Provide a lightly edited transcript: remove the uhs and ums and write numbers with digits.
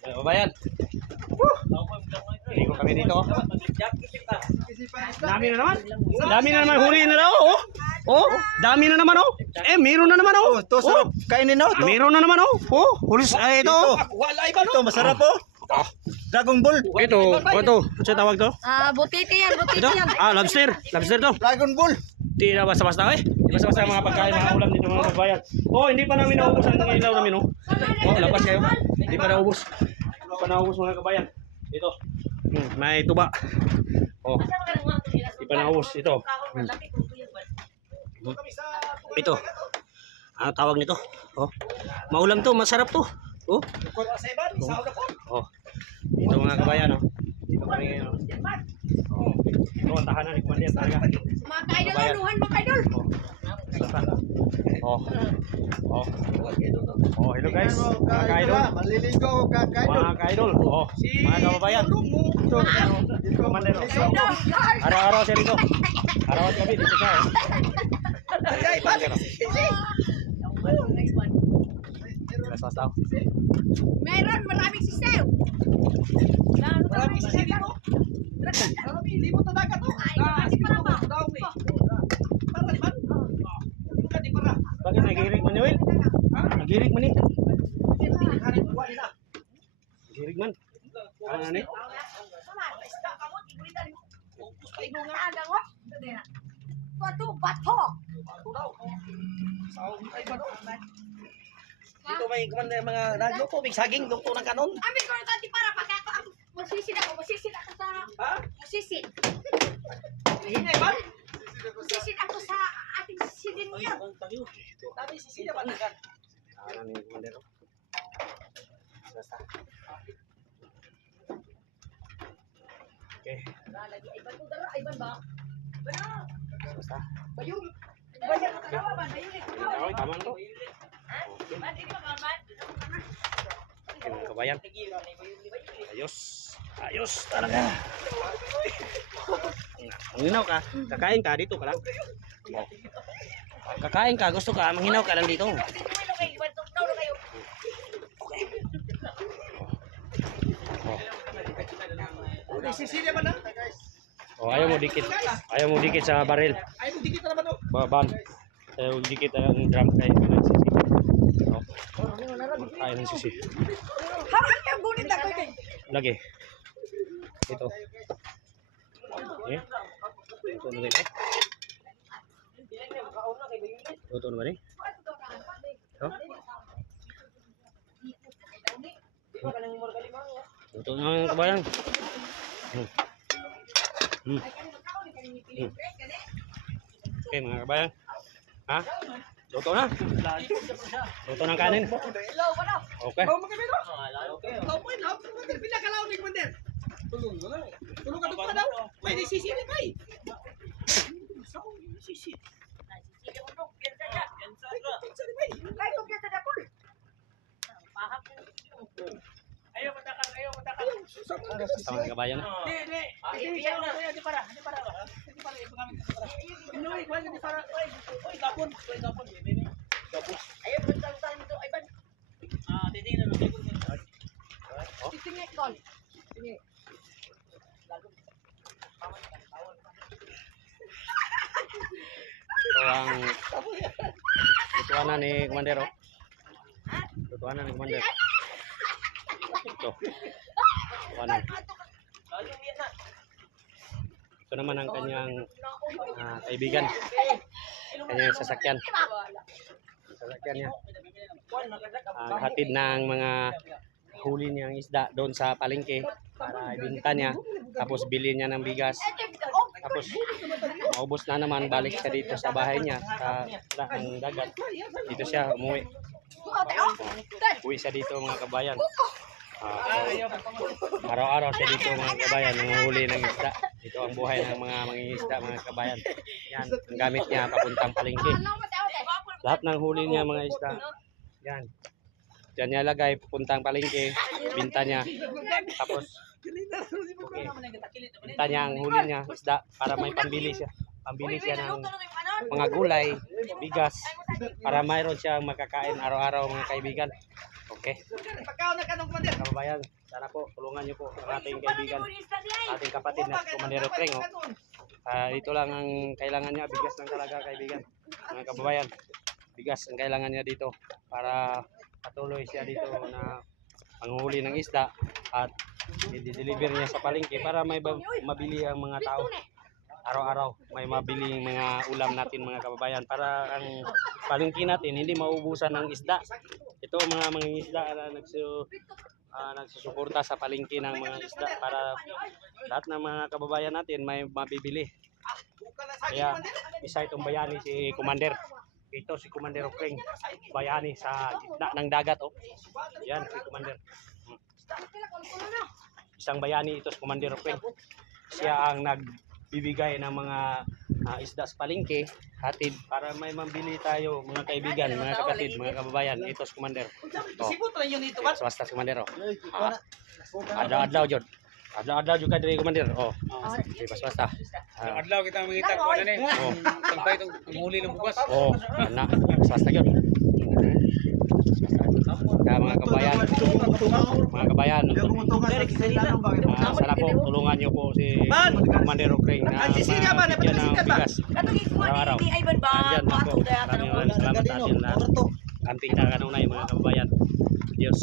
Kabayan. Ligo kami dito. Dami na naman. Dami na naman huli na daw. Oh. Oh, dami na naman oh. Meron na naman oh. To sarap kainin oh. Meron na naman oh. Oh, hulis ito. Ito masarap oh. Dragon Ball. Ito, ito. Ano tawag to? Butiti yan, butiti Ito? yan. Lobster. Lobster to. Dragon Ball. Hindi na basta-basta eh. Di basta-basta mga pagkain, mga ulam dito mga kabayan. Oh, hindi pa namin naubos ang ilaw namin oh. Oh, labas kayo. Hindi pa naubos. Hindi pa naubos mga kabayan. Ito. May tuba. Oh. Hindi pa naubos ito. Ito. Ano tawag nito? Oh. Maulam to, masarap to. Oh. Oh. Ito mga kabayan oh. Dito kami ngayon. Oh. Ito ang tahanan ni Kumandian talaga. Mga kaidol, luhan mga kaidol. Oh. Oh. Oh, hello guys. Mga kaidol. Maliligo ako kakaidol. Mga kaidol. Oh, mga kababayan. Kumandian oh. Araw-araw siya dito. Araw-araw kami dito siya oh. Sasaw. Meron, maraming sisaw. Maraming sisaw dito. Marami, limot na dagat to. Bakit nagirig man yun? Nagirig man eh. Nagirig man. Ano ni? Dito may mga nagluto, may saging, luto ng kanon. Amin ko na para pag ako magsisid ako sa magsisid. Hinay ba? Magsisid ako sa ating sisidin niya. Dami sisida ba nagan? Ano ni Mandero? Basta. Okay. Lagi ay ba tudara ay ba? Bana. Basta. Bayun. Bayun ka na ba? Bayun Okay, tama na to. Ha? Man ini man. Mga kabayan. Ayos. Ayos talaga. Manghinaw ka. Kakain ka dito ka lang. Oh. Kakain ka. Gusto ka. Manghinaw ka lang dito. Sisida ba na? Oh, ayaw mo dikit. Ayaw mo dikit sa baril. Ay, mo dikit na naman oh. Ban. Ayaw mo dikit ang drum kay oh. Ayaw ng sisi. Harap yung gunit ako kay. Lagi. Ito. Okay. Ito na rin. Ito na rin. Ito na ang kabayan. Okay mga kabayan. Ha? Luto na. Luto ng kanin. Okay. Tulong ka pa daw. May sisili kay. Sama mga kabayan. Ito ang lutuanan ni Komandero. Lutuanan ni Komandero. Ito. Lutuanan. Ito naman ang kanyang kaibigan. Kanyang sasakyan. Sasakyan niya. Hatid ng mga huli niyang isda doon sa palengke para ibenta niya. Tapos bili niya ng bigas. Tapos maubos na naman, balik siya dito sa bahay niya sa ng dagat. Dito siya umuwi. Uwi siya dito mga kabayan. Araw-araw siya dito mga kabayan, nanguhuli ng isda. Ito ang buhay ng mga mangingisda mga kabayan. Yan, ang gamit niya papuntang palengke. Lahat ng huli niya mga isda. Yan. Diyan niya lagay papuntang palengke, binta niya. Tapos okay. Binta niya ang huli niya isda para may pambili siya. Pambili siya ng mga gulay, bigas para mayroon siyang makakain araw-araw mga kaibigan. Okay. Pagkaon na kanong Komandero. Kababayan. kababayan, sana po tulungan niyo po ang ating kaibigan, ating kapatid na si Commander Okreng. Ito lang ang kailangan niya, bigas lang talaga kaibigan, mga kababayan. Bigas ang kailangan niya dito para patuloy siya dito na panghuli ng isda at i-deliver niya sa palengke para may mabili ang mga tao. Araw-araw may mabili ang mga ulam natin mga kababayan para ang palengke natin hindi maubusan ng isda. Ito mga isda na nagsusuporta sa palengke ng mga isda para lahat ng mga kababayan natin may mabibili. Kaya isa itong bayani si Commander. Ito si Commander Okreng, bayani sa gitna ng dagat. Oh. Yan si Commander. Isang bayani ito si Commander Okreng. Siya ang nagbibigay ng mga isda sa palengke, hatid para may mambili tayo mga kaibigan, mga kapatid, mga kababayan. Ito si Commander. Basta si Commander. Adlaw jud. Adlaw juga dari Commander. Oh. Basta. Adlaw kita mangita ko ano ni. Oh. Sampai itong tumuli ng bugas. Oh, na. Basta yun. Kaya mga kabayan, sana po tulungan niyo po si Commander Okreng na mabigyan ng bigas araw-araw. Andyan na po. Maraming salamat sa atin lahat. Kanting na kanunay mga kababayan. Diyos.